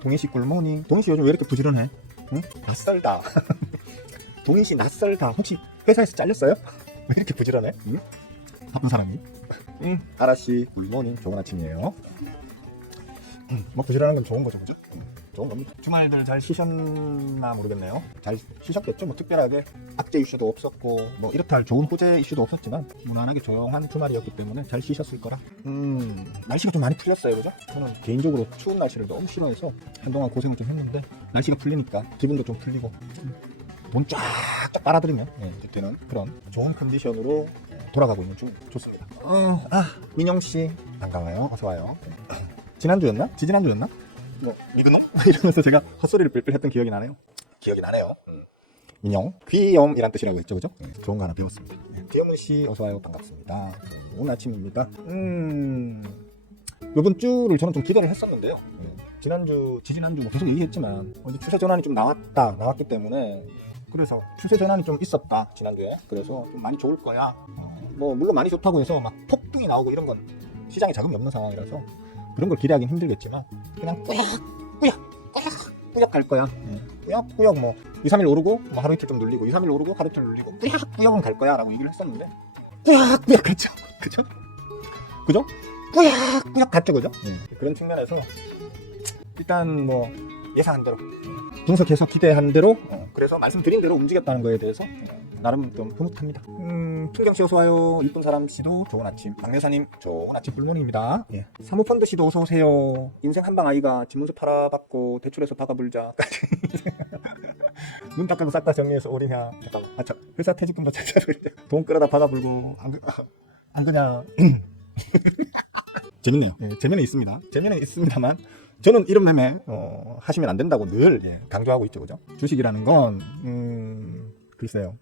동희씨 굿모닝. 동희씨 요즘 왜 이렇게 부지런해? 응? 낯설다. 동희씨 낯설다. 혹시 회사에서 잘렸어요? 왜 이렇게 부지런해? 응? 바쁜 사람이? 아라씨 굿모닝. 좋은 아침이에요. 뭐 부지런한 건 좋은 거죠, 그죠? 좋은 겁니다. 주말들 잘 쉬셨나 모르겠네요. 잘 쉬셨겠죠? 뭐 특별하게 악재 이슈도 없었고 뭐 이렇다 할 좋은 호재 이슈도 없었지만 무난하게 조용한 주말이었기 때문에 잘 쉬셨을 거라. 날씨가 좀 많이 풀렸어요, 그죠? 저는 개인적으로 추운 날씨를 너무 싫어해서 한동안 고생을 좀 했는데 날씨가 풀리니까 기분도 좀 풀리고 돈 쫙쫙 빨아들이면 그때는 그런 좋은 컨디션으로 돌아가고 있는 중. 좋습니다. 민영씨 반가워요. 어서와요. 지난주였나? 지지난주였나? 뭐 미그놈? 이러면서 제가 헛소리를 뺄뺄 했던 기억이 나네요. 민영 귀염이란 뜻이라고 했죠, 그죠? 좋은 거 하나 배웠습니다. 귀염은씨 어서와요. 반갑습니다. 좋은 아침입니다. 이번 주를 저는 좀 기대를 했었는데요. 지지난주 뭐 계속 얘기했지만 이제 추세 전환이 좀 나왔기 때문에 그래서 추세 전환이 좀 있었다 지난주에. 그래서 좀 많이 좋을 거야. 뭐 물론 많이 좋다고 해서 막 폭등이 나오고 이런 건 시장에 자금이 없는 상황이라서 그런 걸 기대하기는 힘들겠지만 그냥 꾸역꾸역 갈 거야. 꾸역꾸역 뭐 2, 3일 오르고 뭐 하루 이틀 좀 눌리고 2, 3일 오르고 하루 이틀 눌리고 꾸역꾸역은 갈 거야 라고 얘기를 했었는데 꾸역꾸역 갔죠. 그죠? 꾸역꾸역 갔죠, 그죠? 그런 측면에서 일단 뭐 예상한 대로 분석해서 기대한 대로 그래서 말씀드린 대로 움직였다는 거에 대해서 나름 좀 흐뭇합니다. 풍경씨 어서와요. 이쁜 사람씨도 좋은 아침. 박내사님 좋은 아침 굿모닝입니다. 사모펀드씨도 어서오세요. 인생 한방 아이가 집문서 팔아받고 대출해서 박아불자까지 눈 닦아서 싹 다 정리해서 올인해야. 잠깐만. 회사 퇴직금도 잘 잡을 때돈 끌어다 박아불고 안 그냥 재밌네요. 재미는 있습니다. 재미는 있습니다만 저는 이런 매매 하시면 안 된다고 늘 강조하고 있죠, 그죠? 주식이라는 건 글쎄요.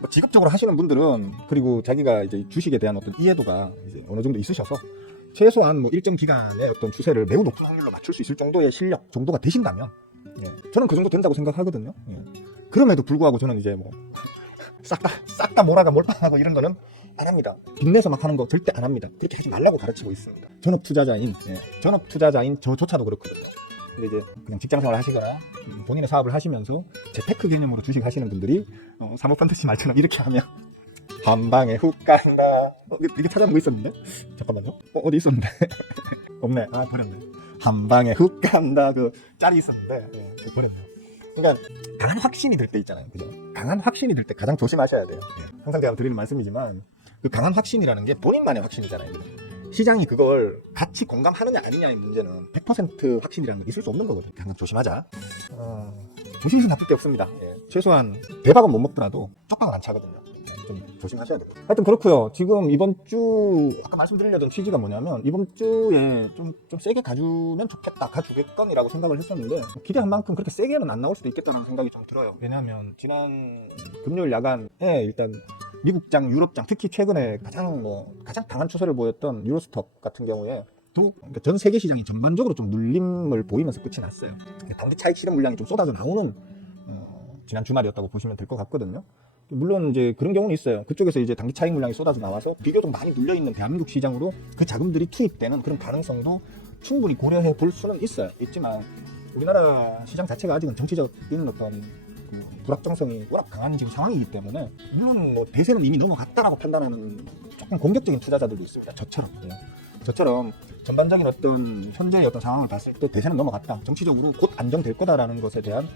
뭐 직업적으로 하시는 분들은 그리고 자기가 이제 주식에 대한 어떤 이해도가 이제 어느 정도 있으셔서 최소한 뭐 일정 기간의 어떤 추세를 매우 높은 확률로 맞출 수 있을 정도의 실력 정도가 되신다면 저는 그 정도 된다고 생각하거든요. 그럼에도 불구하고 저는 이제 뭐 싹 다 몰아가 몰빵하고 이런 거는 안 합니다. 빚내서 막 하는 거 절대 안 합니다. 그렇게 하지 말라고 가르치고 있습니다. 전업 투자자인 저조차도 그렇거든요. 근데 이제 그냥 직장생활 하시거나 본인의 사업을 하시면서 재테크 개념으로 주식 하시는 분들이 사모펀드씨 말처럼 이렇게 하면 한 방에 훅 간다. 이게 찾아보고 있었는데 잠깐만요. 어디 있었는데 없네. 버렸네. 한 방에 훅 간다 그 짤이 있었는데 버렸네요. 그러니까 강한 확신이 들 때 있잖아요, 그죠? 강한 확신이 들 때 가장 조심하셔야 돼요. 항상 제가 드리는 말씀이지만 그 강한 확신이라는 게 본인만의 확신이잖아요. 시장이 그걸 같이 공감하느냐 아니냐의 문제는 100% 확신이라는 게 있을 수 없는 거거든요. 항상 조심하자. 조심해서 나쁠 게 없습니다. 최소한 대박은 못 먹더라도 쪽박은 안 차거든요. 좀 조심하셔야 됩니다. 하여튼 그렇고요. 지금 이번 주 아까 말씀드리려던 취지가 뭐냐면 이번 주에 좀 세게 가주면 좋겠다, 가주겠건이라고 생각을 했었는데 기대한 만큼 그렇게 세게는 안 나올 수도 있겠다는 생각이 좀 들어요. 왜냐하면 지난 금요일 야간에 일단 미국장, 유럽장, 특히 최근에 가장 강한 추세를 보였던 유로스톡 같은 경우에 그러니까 전 세계 시장이 전반적으로 좀 눌림을 보이면서 끝이 났어요. 단기 차익 실현 물량이 좀 쏟아져 나오는 지난 주말이었다고 보시면 될 것 같거든요. 물론 이제 그런 경우는 있어요. 그쪽에서 이제 단기 차익 물량이 쏟아져 나와서 비교적 많이 눌려 있는 대한민국 시장으로 그 자금들이 투입되는 그런 가능성도 충분히 고려해 볼 수는 있지만 우리나라 시장 자체가 아직은 정치적인 어떤 그 불확정성이 워낙 강한 지금 상황이기 때문에 물론 뭐 대세는 이미 넘어갔다라고 판단하는 조금 공격적인 투자자들도 있습니다. 저처럼 전반적인 어떤 현재의 어떤 상황을 봤을 때 대세는 넘어갔다, 정치적으로 곧 안정될 거다라는 것에 대한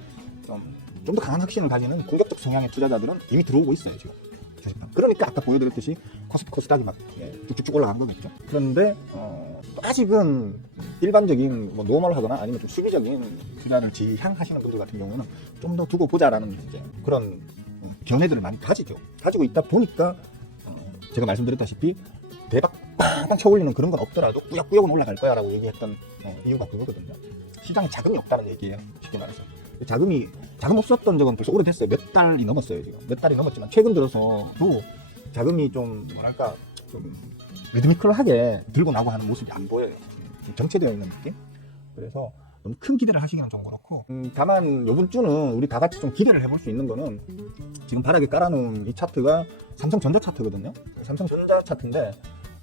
좀 더 강한 확신을 가지는 공격적 성향의 투자자들은 이미 들어오고 있어요, 지금. 그러니까 아까 보여드렸듯이 코스닥이 막 쭉쭉 올라간 거겠죠. 그런데 아직은 일반적인 뭐 노멀하거나 아니면 좀 수비적인 투자를 지향하시는 분들 같은 경우는 좀 더 두고 보자라는 이제 그런 견해들을 많이 가지고 있다 보니까 제가 말씀드렸다시피 대박 빵빵 쳐올리는 그런 건 없더라도 꾸역꾸역은 올라갈 거야 라고 얘기했던 이유가 그거거든요. 시장에 자금이 없다는 얘기예요, 쉽게 말해서. 자금 없었던 적은 벌써 오래됐어요. 몇 달이 넘었어요, 지금. 몇 달이 넘었지만 최근 들어서도 자금이 좀 뭐랄까 좀 리드미컬하게 들고 나고 하는 모습이 안 보여요. 좀 정체되어 있는 느낌. 그래서 너무 큰 기대를 하시기는 좀 그렇고 다만 이번 주는 우리 다 같이 좀 기대를 해볼 수 있는 거는 지금 바닥에 깔아놓은 이 차트가 삼성전자 차트거든요. 삼성전자 차트인데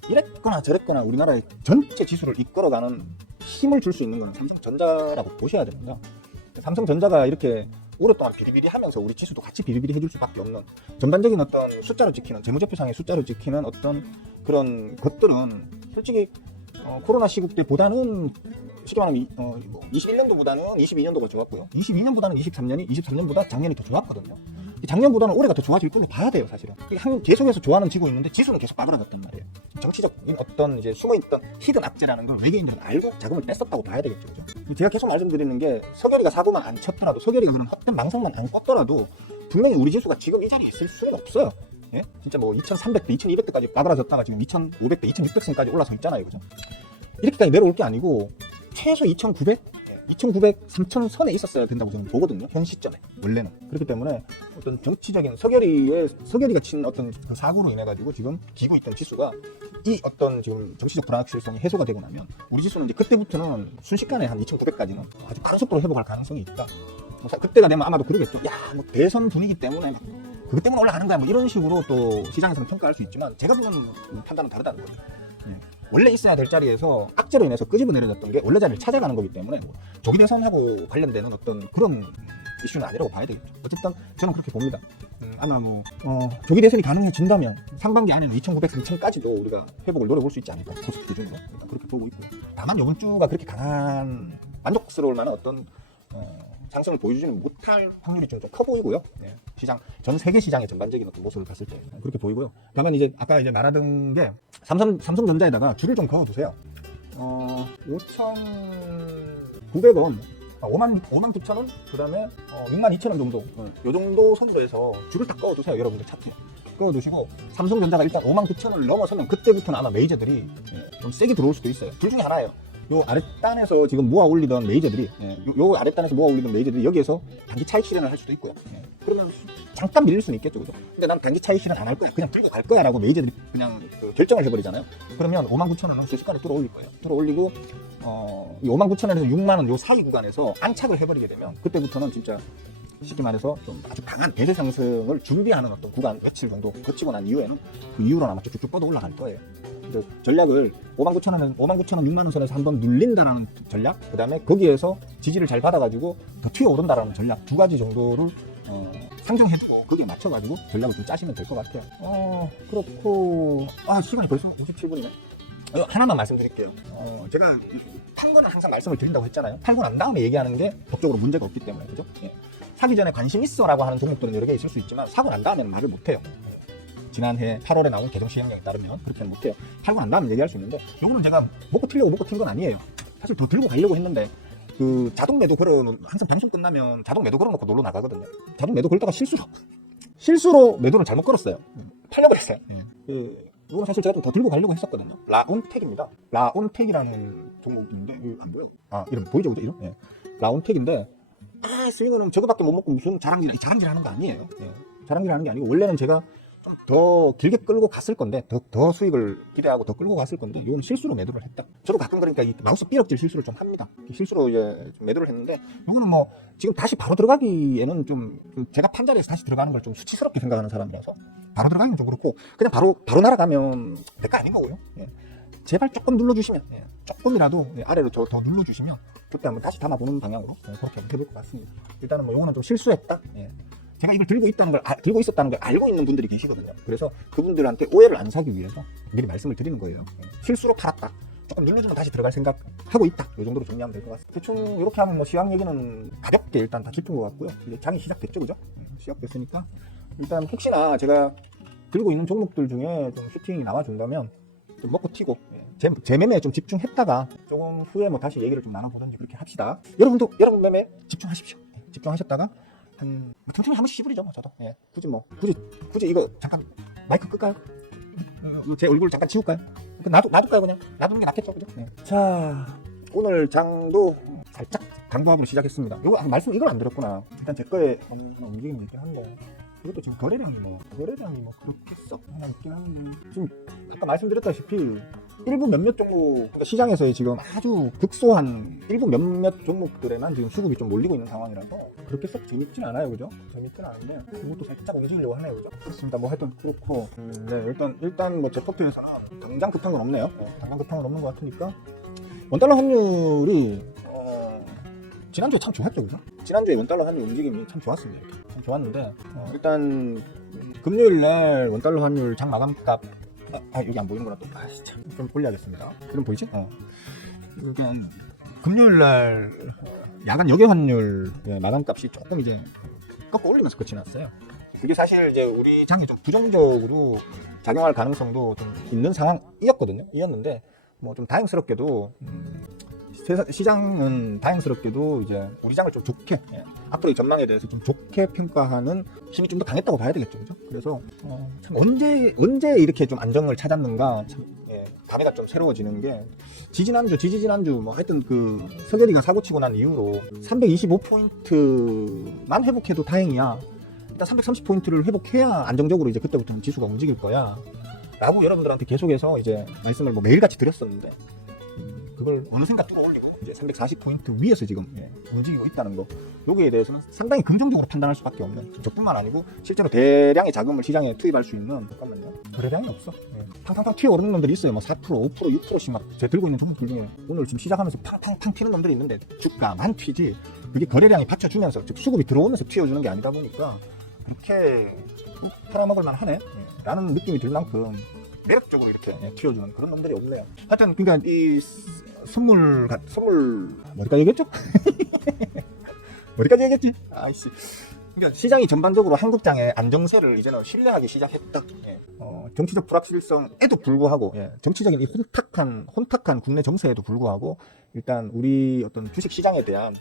이랬거나 저랬거나 우리나라의 전체 지수를 이끌어가는 힘을 줄 수 있는 거는 삼성전자라고 보셔야 됩니다. 삼성전자가 이렇게 오랫동안 비리비리하면서 우리 지수도 같이 비리비리 해줄 수밖에 없는 전반적인 어떤 숫자로 찍히는 재무제표상의 숫자로 찍히는 어떤 그런 것들은 솔직히 코로나 시국 때보다는 쉽게 말하면 21년도보다는 22년도가 좋았고요. 22년보다는 23년보다 작년이 더 좋았거든요. 작년보다는 올해가 더 좋아질 걸로 봐야 돼요, 사실은. 계속해서 좋아는 지고 있는데 지수는 계속 빠그라졌단 말이에요. 정치적인 어떤 이제 숨어있던 히든 악재라는 걸 외계인들은 알고 자금을 뺐었다고 봐야 되겠죠, 그죠? 제가 계속 말씀드리는 게 서결이가 사고만 안 쳤더라도, 서결이가 그런 헛된 망상만 안 껐더라도 분명히 우리 지수가 지금 이 자리에 있을 수는 없어요. 예? 진짜 뭐 2300대, 2200대까지 빠그라졌다가 지금 2500대, 2600선까지 올라서 있잖아요, 그죠? 이렇게까지 내려올 게 아니고 최소 2900? 2900, 3000선에 있었어야 된다고 저는 보거든요. 현 시점에. 원래는. 그렇기 때문에 어떤 정치적인 서결이가 친 어떤 그 사고로 인해가지고 지금 기고 있던 지수가 이 어떤 지금 정치적 불확실성이 해소가 되고 나면 우리 지수는 이제 그때부터는 순식간에 한 2900까지는 아주 가속도로 회복할 가능성이 있다. 그때가 되면 아마도 그러겠죠. 야, 뭐 대선 분위기 때문에 그것 때문에 올라가는 거야. 뭐 이런 식으로 또 시장에서는 평가할 수 있지만 제가 보는 판단은 다르다는 거죠. 네. 원래 있어야 될 자리에서 악재로 인해서 끄집어 내려졌던 게 원래 자리를 찾아가는 거기 때문에 조기 대선하고 관련되는 어떤 그런 이슈는 아니라고 봐야 되겠죠. 어쨌든 저는 그렇게 봅니다. 아마 조기 대선이 가능해진다면 상반기 안에는 2,900, 3,000까지도 우리가 회복을 노려볼 수 있지 않을까, 코스피 기준으로. 일단 그렇게 보고 있고요. 다만 이번 주가 그렇게 강한 만족스러울 만한 어떤 상승을 보여주지는 못할 확률이 좀 커 보이고요. 네. 시장, 전 세계 시장의 전반적인 어떤 모습을 봤을 때 그렇게 보이고요. 다만 이제 아까 이제 말하던 게 삼성전자에다가 줄을 좀 그어두세요. 5,900원, 59,000원, 그 다음에 62,000원 정도, 요 정도 선으로 해서 줄을 딱 그어두세요. 여러분들 차트에. 그어두시고 삼성전자가 일단 59,000원을 넘어서면 그때부터는 아마 메이저들이 좀 세게 들어올 수도 있어요. 둘 중에 하나예요. 요 아랫단에서 지금 모아 올리던 메이저들이 요 아랫단에서 모아 올리던 메이저들이 여기에서 단기 차익 실현을 할 수도 있고요. 그러면 잠깐 밀릴 수는 있겠죠, 그죠? 근데 난 단기 차익 실현 안 할 거야, 그냥 들고 갈 거야 라고 메이저들이 그냥 결정을 해버리잖아요. 그러면 59,000원은 순식간에 뚫어올릴 거예요. 뚫어올리고 이 59,000원에서 6만원 요 사이 구간에서 안착을 해버리게 되면 그때부터는 진짜 쉽게 말해서 좀 아주 강한 대세 상승을 준비하는 어떤 구간 며칠 정도 거치고 난 이후에는 그 이후로는 아마 쭉쭉 뻗어 올라갈 거예요. 전략을 59,000원, 6만원 선에서 한번 눌린다라는 전략, 그 다음에 거기에서 지지를 잘 받아가지고 더 튀어오른다라는 전략, 두 가지 정도를 상정해두고 거기에 맞춰가지고 전략을 좀 짜시면 될 것 같아요. 그렇고 시간이 벌써 57분이네. 하나만 말씀드릴게요. 제가 판 거는 항상 말씀을 드린다고 했잖아요. 팔고 난 다음에 얘기하는 게 법적으로 문제가 없기 때문에, 그죠? 사기 전에 관심 있어라고 하는 종목들은 여러 개 있을 수 있지만 사고 난 다음에는 말을 못해요. 지난해 8월에 나온 개정 시행령에 따르면 그렇게는 못해요. 팔고 난 다음에 얘기할 수 있는데 요거는 제가 먹고 튀려고 먹고 튄 건 아니에요. 사실 더 들고 가려고 했는데 그 자동 매도 걸어, 항상 방송 끝나면 자동 매도 걸어놓고 놀러 나가거든요. 자동 매도 걸다가 실수로 매도를 잘못 걸었어요. 팔려고 했어요. 이거는 사실 제가 좀 더 들고 가려고 했었거든요. 라온텍입니다. 라온텍이라는 종목인데 안 보여? 이름 보이죠, 그죠? 이름? 라온텍인데 스윙은 저거밖에 못 먹고 무슨 자랑질하는 거 아니에요. 자랑질하는 게 아니고 원래는 제가 좀 더 길게 끌고 갔을 건데 더 수익을 기대하고 더 끌고 갔을 건데 이건 실수로 매도를 했다. 저도 가끔 그러니까 이 마우스 삐럭질 실수를 좀 합니다. 실수로 이제 좀 매도를 했는데 이거는 뭐 지금 다시 바로 들어가기에는 좀 제가 판자리에서 다시 들어가는 걸 좀 수치스럽게 생각하는 사람이라서 바로 들어가기는 좀 그렇고 그냥 바로 날아가면 될 거 아닌 거고요. 제발 조금 눌러주시면 조금이라도 아래로 더 눌러주시면 그때 한번 다시 담아보는 방향으로 그렇게 해볼 것 같습니다. 일단은 뭐 이거는 좀 실수했다. 제가 이걸 들고 있었다는 걸 알고 있는 분들이 계시거든요. 그래서 그분들한테 오해를 안 사기 위해서 미리 말씀을 드리는 거예요. 실수로 팔았다. 조금 눌러주면 다시 들어갈 생각하고 있다. 이 정도로 정리하면 될 것 같습니다. 대충 이렇게 하면 뭐 시황 얘기는 가볍게 일단 다 짚은 것 같고요. 이제 장이 시작됐죠, 그죠? 시작됐으니까 일단 혹시나 제가 들고 있는 종목들 중에 좀 슈팅이 나와준다면 좀 먹고 튀고 제 매매에 좀 집중했다가 조금 후에 뭐 다시 얘기를 좀 나눠보든지 그렇게 합시다. 여러분도 여러분 매매에 집중하십시오. 집중하셨다가 천천히 한 번씩 씹으리죠, 뭐 저도. 굳이 이거 잠깐 마이크 끌까요? 제 얼굴 잠깐 지울까요? 놔둘까요, 그냥? 놔두는 게 낫겠죠, 그죠? 자, 오늘 장도 살짝 강보합으로 시작했습니다. 이건 안 드렸구나. 일단 제 거에 움직임이 있긴 한데 그것도 지금 거래량이 뭐 그렇게 썩 하나 있긴 한데, 지금 아까 말씀드렸다시피 일부 몇몇 종목, 그러니까 시장에서의 지금 아주 극소한 일부 몇몇 종목들에만 지금 수급이 좀 몰리고 있는 상황이라서 그렇게 썩 재밌진 않아요, 그죠? 재밌진 않은데 그것도 살짝 움직이려고 하네요, 그죠? 그렇습니다. 뭐 하여튼 그렇고, 네, 일단 뭐 제 포트에서는 당장 급한 건 없네요. 당장 급한 건 없는 것 같으니까. 원달러 환율이 지난주에 참 좋았죠, 그죠? 지난주에 원달러 환율 움직임이 참 좋았습니다. 참 좋았는데 일단 금요일날 원달러 환율 장 마감값, 여기 안 보이는구나 또. 좀 올려야겠습니다. 그럼 보이지? 일단 금요일날 야간 역외 환율 마감값이 조금 이제 꺾어 올리면서 끝이 났어요. 그게 사실 이제 우리 장에 좀 부정적으로 작용할 가능성도 좀 있는 상황이었거든요. 이었는데 뭐 좀 다행스럽게도 시장은 다행스럽게도 이제 우리 장을 좀 좋게, 앞으로의 전망에 대해서 좀 좋게 평가하는 힘이 좀 더 강했다고 봐야 되겠죠, 그죠? 그래서 참 언제 이렇게 좀 안정을 찾았는가, 참 감회가 좀 새로워지는 게, 지지난주 뭐 하여튼 그 설계리가 사고치고 난 이후로 325포인트만 회복해도 다행이야, 일단 330포인트를 회복해야 안정적으로 이제 그때부터는 지수가 움직일 거야 라고 여러분들한테 계속해서 이제 말씀을 뭐 매일같이 드렸었는데, 그걸 어느샌가 뚫어 올리고 이제 340포인트 위에서 지금 움직이고 있다는 거, 여기에 대해서는 상당히 긍정적으로 판단할 수밖에 없는, 저뿐만 아니고 실제로 대량의 자금을 시장에 투입할 수 있는, 잠깐만요, 거래량이 없어. 팡팡팡 튀어오르는 놈들이 있어요. 뭐 4%, 5%, 6%씩 막 제 들고 있는 종목들 중에 오늘 지금 시작하면서 팡팡팡 튀는 놈들이 있는데, 주가만 튀지 그게 거래량이 받쳐주면서, 즉 수급이 들어오면서 튀어주는 게 아니다 보니까 그렇게 팔아먹을 만하네 라는 느낌이 들 만큼 매력적으로 이렇게 튀어주는 그런 놈들이 없네요. 하여튼 그러니까 이 선물 어디까지 얘기했죠? 어디까지 얘기했지? 아이씨. 그러니까 시장이 전반적으로 한국장의 안정세를 이제는 신뢰하기 시작했다. 정치적 불확실성에도 불구하고, 정치적인 이 혼탁한 국내 정세에도 불구하고 일단 우리 어떤 주식 시장에 대한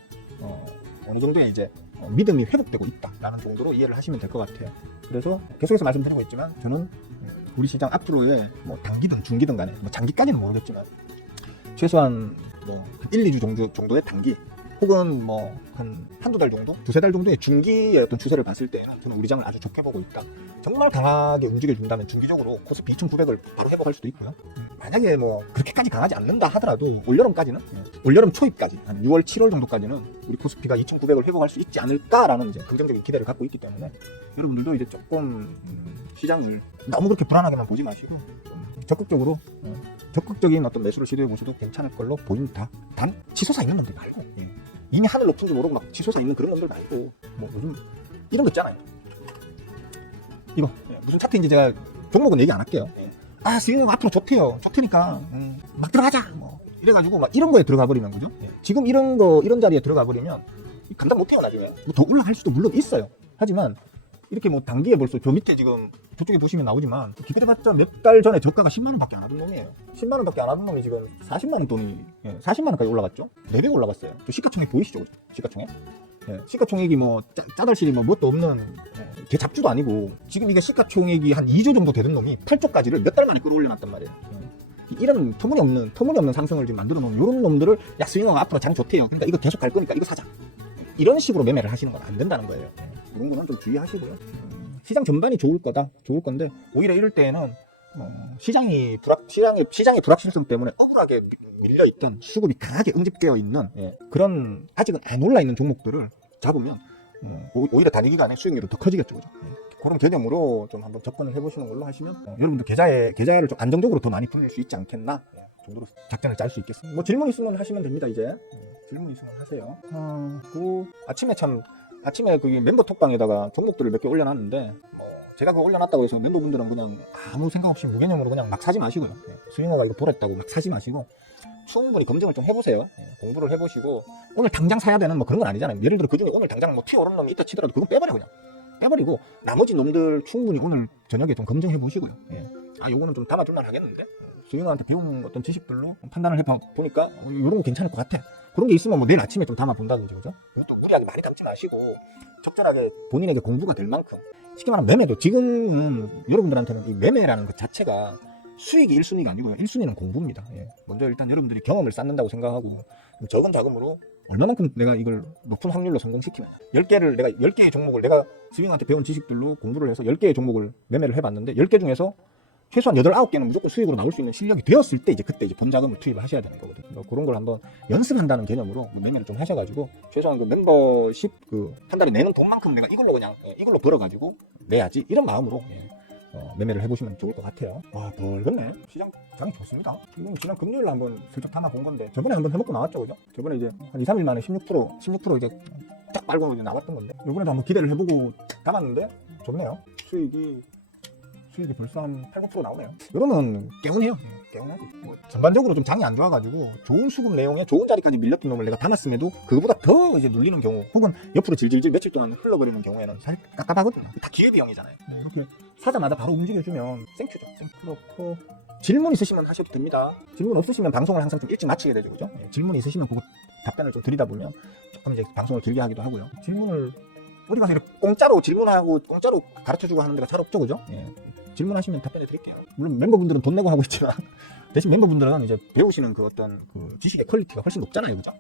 어느 정도의 이제 믿음이 회복되고 있다라는 정도로 이해를 하시면 될 것 같아요. 그래서 계속해서 말씀드리고 있지만, 저는 우리 시장 앞으로의 뭐 단기든 중기든 간에, 뭐 장기까지는 모르겠지만 최소한 뭐 1, 2주 정도의 단기, 혹은 뭐 한두 달 정도, 두세 달 정도의 중기의 어떤 추세를 봤을 때는 저는 우리 장을 아주 좋게 보고 있다. 정말 강하게 움직여준다면 중기적으로 코스피 2,900을 바로 회복할 수도 있고요. 만약에 뭐 그렇게까지 강하지 않는다 하더라도 올여름까지는, 올여름 초입까지 한 6월, 7월 정도까지는 우리 코스피가 2,900을 회복할 수 있지 않을까라는 이제 긍정적인 기대를 갖고 있기 때문에, 여러분들도 이제 조금 시장을 너무 그렇게 불안하게만 보지 마시고 적극적으로 적극적인 어떤 매수를 시도해 보셔도 괜찮을 걸로 보인다. 단 치솟아 있는 놈들 말고, 이미 하늘 높은 줄 모르고 막 치솟아 있는 그런 놈들 말고, 뭐 요즘 이런 거 있잖아요. 이거 무슨 차트인지 제가 종목은 얘기 안 할게요. 스윙은 앞으로 좋대요. 좋대니까 막 들어가자 뭐 이래가지고 막 이런 거에 들어가 버리면, 그죠? 지금 이런 자리에 들어가 버리면 감당 못해요. 나중에 뭐 더 올라갈 수도 물론 있어요. 하지만 이렇게 뭐 단기에 벌써 저 밑에 지금 저쪽에 보시면 나오지만, 기대해봤자 몇 달 전에 저가가 10만 원밖에 안 하던 놈이에요. 10만 원밖에 안 하던 놈이 지금 40만 원 돈이 40만 원까지 올라갔죠. 4배 올라갔어요. 저 시가총액 보이시죠? 시가총액? 시가총액이 뭐 짜달실이 뭐 뭣도 없는 제 잡주도 아니고, 지금 이게 시가총액이 한 2조 정도 되는 놈이 8조까지를 몇 달 만에 끌어올려놨단 말이에요. 이런 터무니없는 상승을 지금 만들어 놓은 이런 놈들을, 야 스윙어가 앞으로 장 좋대요, 그러니까 이거 계속 갈 거니까 이거 사자, 이런 식으로 매매를 하시는 건 안 된다는 거예요. 이런 거는 좀 주의하시고요. 시장 전반이 좋을 건데 오히려 이럴 때에는 시장의 불확실성 때문에 억울하게 밀려있던, 수급이 강하게 응집되어 있는 그런 아직은 안 올라있는 종목들을 잡으면 오히려 단위 기간에 수익률은 더 커지겠죠, 그죠? 그런 개념으로 좀 한번 접근을 해보시는 걸로 하시면 여러분들 계좌를 좀 안정적으로 더 많이 불릴 수 있지 않겠나 정도로 작전을 짤 수 있겠습니다. 뭐 질문 있으면 하시면 됩니다. 이제 질문 있으면 하세요. 그 아침에 그 멤버 톡방에다가 종목들을 몇 개 올려놨는데, 제가 그거 올려놨다고 해서 멤버분들은 그냥 아무 생각 없이 무개념으로 그냥 막 사지 마시고요. 스윙어가 이거 돌았다고 막 사지 마시고 충분히 검증을 좀 해보세요. 공부를 해보시고, 오늘 당장 사야 되는 뭐 그런 건 아니잖아요. 예를 들어 그중에 오늘 당장 뭐 튀어오른 놈이 있다 치더라도 그건 빼버리고 나머지 놈들 충분히 오늘 저녁에 좀 검증해 보시고요. 요거는 좀 담아둘만 하겠는데, 스윙어한테 배운 어떤 지식들로 판단을 해보니까 요런 거 괜찮을 것 같아. 그런 게 있으면 뭐 내일 아침에 좀 담아본다든지, 그죠? 이것도 무리하게 많이 담지 마시고 적절하게 본인에게 공부가 될 만큼, 쉽게 말하면 매매도 지금 여러분들한테는 이 매매라는 것 자체가 수익이 1순위가 아니고요. 1순위는 공부입니다. 먼저 일단 여러분들이 경험을 쌓는다고 생각하고 적은 자금으로 얼마만큼 내가 이걸 높은 확률로 성공시키느냐. 10개의 종목을 내가 스윙한테 배운 지식들로 공부를 해서 10개의 종목을 매매를 해봤는데 10개 중에서 최소한 8, 9개는 무조건 수익으로 나올 수 있는 실력이 되었을 때 그때 본자금을 투입을 하셔야 되는 거거든요. 그런 걸 한번 연습한다는 개념으로 매매를 좀 하셔가지고 최소한 그 멤버십 한 달에 내는 돈만큼 내가 이걸로 그냥 이걸로 벌어가지고 내야지 이런 마음으로 매매를 해보시면 좋을 것 같아요. 와, 벌겠네. 시장장이 좋습니다. 지난 금요일에 한번 슬쩍 담아 본 건데 저번에 한번 해먹고 나왔죠, 그죠? 저번에 이제 한 2, 3일 만에 16% 이제 딱 빨고 이제 나왔던 건데 이번에도 한번 기대를 해보고 담았는데 좋네요. 수익이 벌써 한 8~9% 나오네요. 이러면 개운해요. 개운하지. 전반적으로 좀 장이 안 좋아가지고 좋은 수급 내용에 좋은 자리까지 밀렸던 놈을 내가 담았음에도 그거보다 더 이제 눌리는 경우 혹은 옆으로 질질질 며칠 동안 흘러버리는 경우에는 사실 깝깝하거든요. 다 기회비용이잖아요. 이렇게 사자마자 바로 움직여주면 생큐죠. 생큐렇고 질문 있으시면 하셔도 됩니다. 질문 없으시면 방송을 항상 좀 일찍 마치게 되죠, 그죠? 질문 있으시면 그거 답변을 좀 드리다 보면 조금 이제 방송을 길게 하기도 하고요. 질문을 어디 가서 이렇게 공짜로 질문하고 공짜로 가르쳐주고 하는 데가 잘 없죠, 그죠? 질문하시면 답변해 드릴게요. 물론 멤버분들은 돈 내고 하고 있지만 대신 멤버분들은 이제 배우시는 그 어떤 그 지식의 퀄리티가 훨씬 높잖아요, 그죠?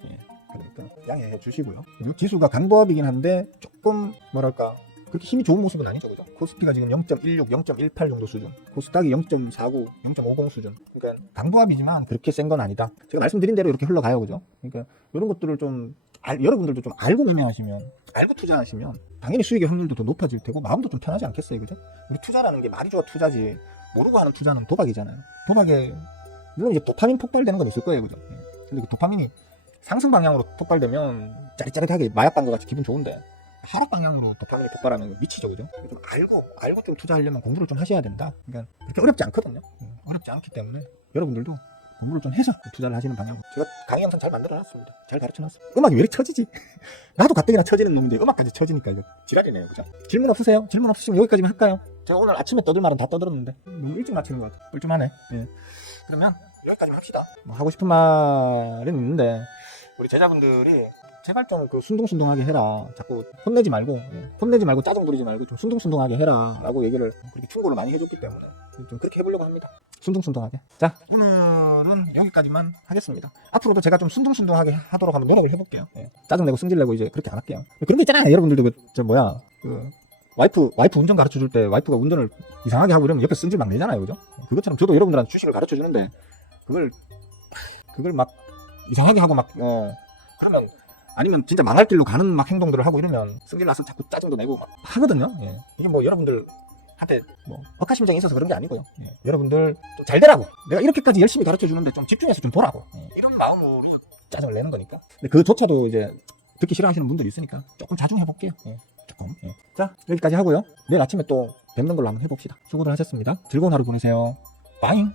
그러니까 양해해 주시고요. 이 지수가 강보합이긴 한데 조금 뭐랄까 그렇게 힘이 좋은 모습은 아니죠, 그죠? 코스피가 지금 0.16, 0.18 정도 수준, 코스닥이 0.49, 0.50 수준. 그러니까 강보합이지만 그렇게 센 건 아니다. 제가 말씀드린 대로 이렇게 흘러가요, 그죠? 그러니까 이런 것들을 좀 여러분들도 좀 알고 매매하시면, 알고 투자하시면 당연히 수익의 확률도 더 높아질 테고 마음도 좀 편하지 않겠어요, 그죠? 우리 투자라는 게 말이 좋아 투자지 모르고 하는 투자는 도박이잖아요. 도박에 물론 이제 도파민 폭발되는 건 있을 거예요, 그죠? 근데 그 도파민이 상승 방향으로 폭발되면 짜릿짜릿하게 마약간 것 같이 기분 좋은데 하락 방향으로 도파민이 폭발하면 미치죠, 그죠? 좀 알고 좀 투자하려면 공부를 좀 하셔야 된다. 그러니까 그렇게 어렵지 않거든요. 어렵지 않기 때문에 여러분들도 공부를 좀 해서 투자를 하시는 방향으로 제가 강의 영상 잘 만들어놨습니다. 잘 가르쳐놨습니다. 음악이 왜 이렇게 쳐지지? 나도 가뜩이나 쳐지는 놈인데 음악까지 쳐지니까 이거 지랄이네요, 그죠? 질문 없으세요? 질문 없으시면 여기까지만 할까요? 제가 오늘 아침에 떠들 말은 다 떠들었는데 너무 일찍 마치는 것 같아요. 뻘쭘하네. 그러면 여기까지만 합시다. 하고 싶은 말은 있는데 우리 제자분들이 제발 좀 그 순둥순둥하게 해라. 자꾸 혼내지 말고 짜증 부리지 말고 좀 순둥순둥하게 해라 라고 얘기를 그렇게 충고를 많이 해줬기 때문에 좀 그렇게 해보려고 합니다. 순둥순둥하게. 자, 오늘은 여기까지만 하겠습니다. 앞으로도 제가 좀 순둥순둥하게 하도록 한번 노력을 해볼게요. 짜증내고 승질내고 이제 그렇게 안 할게요. 그런 게 있잖아요, 여러분들도. 와이프 운전 가르쳐 줄 때 와이프가 운전을 이상하게 하고 이러면 옆에 승질 막 내잖아요, 그죠? 그것처럼 저도 여러분들한테 주식을 가르쳐 주는데 그걸 막 이상하게 하고 막 그러면 아니면 진짜 망할 길로 가는 막 행동들을 하고 이러면 승질 나서 자꾸 짜증도 내고 막 하거든요. 이게 뭐 여러분들한테 뭐 억하심정이 있어서 그런 게 아니고요. 여러분들 좀 잘 되라고, 내가 이렇게까지 열심히 가르쳐 주는데 좀 집중해서 좀 보라고, 이런 마음으로 짜증을 내는 거니까. 근데 그조차도 이제 듣기 싫어하시는 분들이 있으니까 조금 자중해볼게요. 조금. 자, 여기까지 하고요. 내일 아침에 또 뵙는 걸로 한번 해봅시다. 수고들 하셨습니다. 즐거운 하루 보내세요. 바잉.